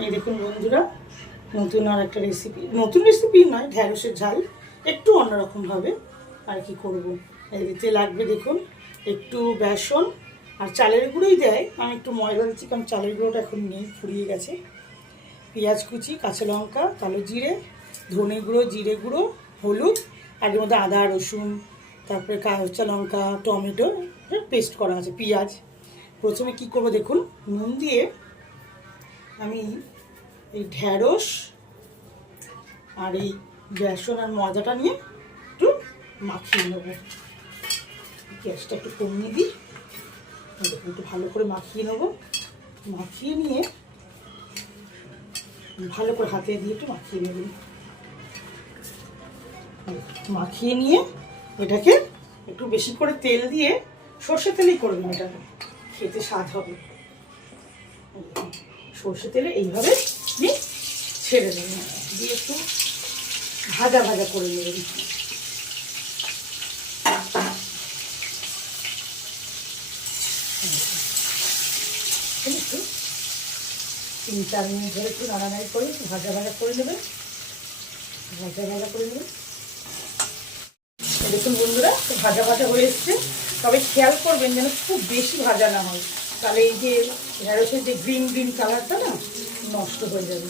এই দেখুন বন্ধুরা, নতুন আর একটা রেসিপি, নতুন রেসিপি নয়, ঢ্যাঁড়সের ঝাল একটু অন্যরকমভাবে আর কি করব। এতে লাগবে দেখুন একটু বেসন আর চালের গুঁড়োই দেয়, আমি একটু ময়দা দিচ্ছি কারণ চালের গুঁড়োটা এখন নেই, ফুরিয়ে গেছে। পেঁয়াজ কুচি, কাঁচা লঙ্কা, কালো জিরে, ধনে গুঁড়ো, জিরে গুঁড়ো, হলুদ, আর এর মধ্যে আদা রসুন, তারপরে কাঁচা লঙ্কা, টমেটো পেস্ট করা আছে, পেঁয়াজ। প্রথমে কি করব দেখুন, নুন দিয়ে আমি এই ঢ্যাঁড়স আর এই বেসন আর ময়দাটা নিয়ে একটু মাখিয়ে নেব। গ্যাসটা একটু কমিয়ে দিই, একটু ভালো করে মাখিয়ে নেব। মাখিয়ে নিয়ে ভালো করে হাতে দিয়ে একটু মাখিয়ে নেবেন। মাখিয়ে নিয়ে এটাকে একটু বেশি করে তেল দিয়ে, সর্ষে তেলেই করবেন, এটা খেতে স্বাদ হবে। সর্ষে তেলে এইভাবে দিয়ে ছেড়ে দেবেন, দিয়ে একটু ভাজা ভাজা করে নেবেন। একটু 3-4 মিনিট ধরে একটু নাড়ানাড়ি করে একটু ভাজা ভাজা করে নেবেন, ভাজা ভাজা করে নেবেন। দেখুন বন্ধুরা, ভাজা ভাজা হয়ে এসছে, তবে খেয়াল করবেন যেন খুব বেশি ভাজা না হয়, তাহলে এই যে ঢ্যাঁড়সের যে গ্রিন গ্রিন কালারটা না নষ্ট হয়ে যাবে।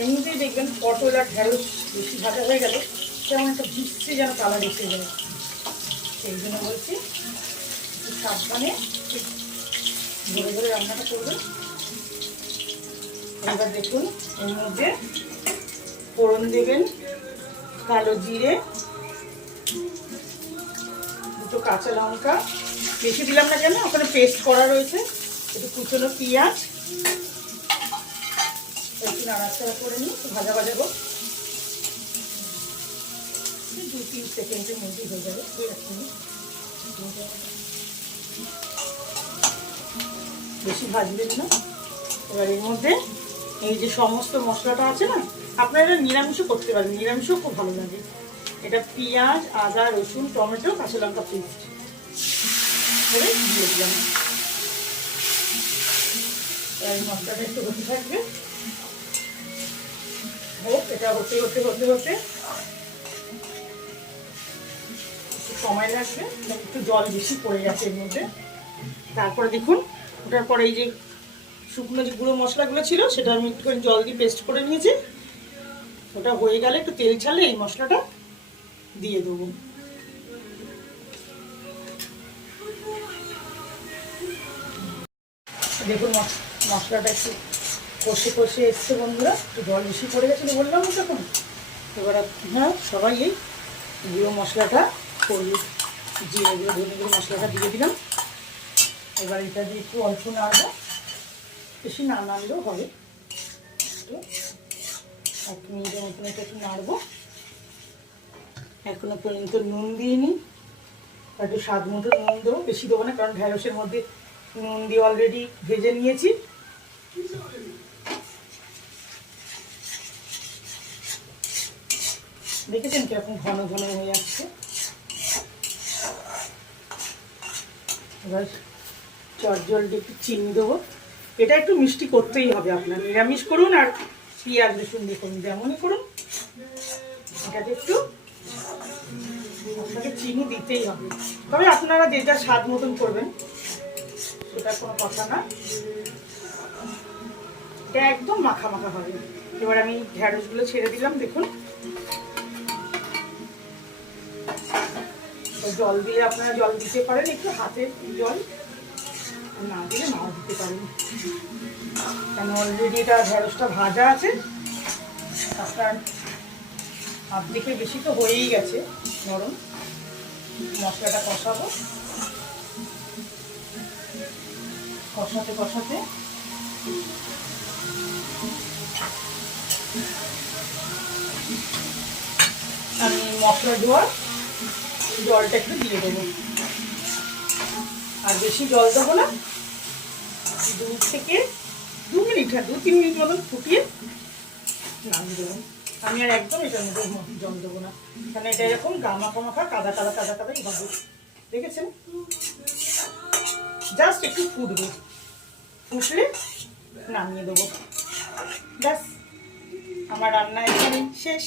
এমনিতেই দেখবেন পটল আর ঢ্যাঁড়স বেশি ভাজা হয়ে গেলে কেমন একটা ভিজছে যেন কালার এসে যায়। সেই জন্য বলছি একটু সাবধানে ধরে ধরে রান্নাটা করবেন। এবার দেখুন এর মধ্যে ফোড়ন দেবেন, কালো জিরে, দুটো কাঁচা লঙ্কা, বেশি দিলাম না কেন, ওখানে পেস্ট করা রয়েছে, একটু কুচনো পেঁয়াজ, একটু নাড়াচাড়া করে নিই, ভাজা ভাজা হোক, 2-3 সেকেন্ডের মধ্যেই হয়ে যাবে, 2-1 মিনিট। বেশি ভাজবেন না। এবার এর মধ্যে এই যে সমস্ত মশলাটা আছে না, আপনারা নিরামিষও করতে পারেন, নিরামিষও খুব ভালো লাগে। এটা পেঁয়াজ, আদা রসুন, টমেটো, কাঁচা লঙ্কা পেস্ট করে দিয়ে দিলাম। এই মশলাটা একটু হতে থাকবে, হোক, এটা হতে হতে হতে হতে একটু সময় লাগবে, একটু জল বেশি পড়ে গেছে এর মধ্যে। তারপরে দেখুন ওটার পরে এই যে শুকনো যে গুঁড়ো মশলাগুলো ছিল সেটা আমি একটুখানি জল দিয়ে পেস্ট করে নিয়েছি। ওটা হয়ে গেলে একটু তেল ছাড়লে এই মশলাটা দিয়ে দেবো। দেখুন মশলাটা একটু কষে কষে এসছে বন্ধুরা, একটু জল বেশি পড়ে গেছিলো বললাম তখন। এবার হ্যাঁ, সবাই এই গুঁড়ো মশলাটা করবে, জিরে গুঁড়ো, ধনে গুঁড়ো মশলাটা দিয়ে দিলাম। এবার এটা দিয়ে একটু অল্প নাড়বো, বেশি না নাড়লেও হবে, একটু 1 মিনিটের মতন এটা একটু নাড়বো। এখনো পর্যন্ত নুন দিইনি, একটু স্বাদ মতো নুন দেবো, বেশি দেবো না কারণ ঢ্যাঁড়সের মধ্যে নুন দিয়ে অলরেডি ভেজে নিয়েছি। দেখেছেন কিরকম ঘন ঘন হয়ে যাচ্ছে। এবার চটজলদি একটু চিনি দেবো, এটা একটু মিষ্টি করতেই হবে, আপনার নিরামিষ করুন আর পেঁয়াজ রসুন দিয়ে করুন, যেমনই করুন এটাতে একটু আপনাকে চিনি দিতেই হবে। তবে আপনারা যে যা স্বাদ মতন করবেন, সেটা কোনো কথা না, এটা একদম মাখা মাখা হবে। এবার আমি ঢ্যাঁড়সগুলো ছেড়ে দিলাম, দেখুন জল দিয়ে আপনারা জল দিতে পারেন, একটু হাতের জল না দিলে নাও দিতে পারেন, কেন অলরেডি এটা ঢ্যাঁড়সটা ভাজা আছে, আপনার অর্ধেকে বেশি তো হয়েই গেছে নরম। মশলাটা কষাবো, কষাতে কষাতে আমি মশলা ধোয়ার জলটা একটু দিয়ে দেবো, আর বেশি জল দেবো না, 2 মিনিট, হ্যাঁ 2-3 মিনিট মতন ফুটিয়ে নামিয়ে দেবো। আমি আর একদম এটার মধ্যে জল দেবো না, কারণ এটা এরকম গামাখা মাখা কাদা কাদা কাদা কাদাই হবে, দেখেছেন? জাস্ট একটু ফুটবে, ফুটলে নামিয়ে দেবো। ব্যাস আমার রান্না এখানে শেষ।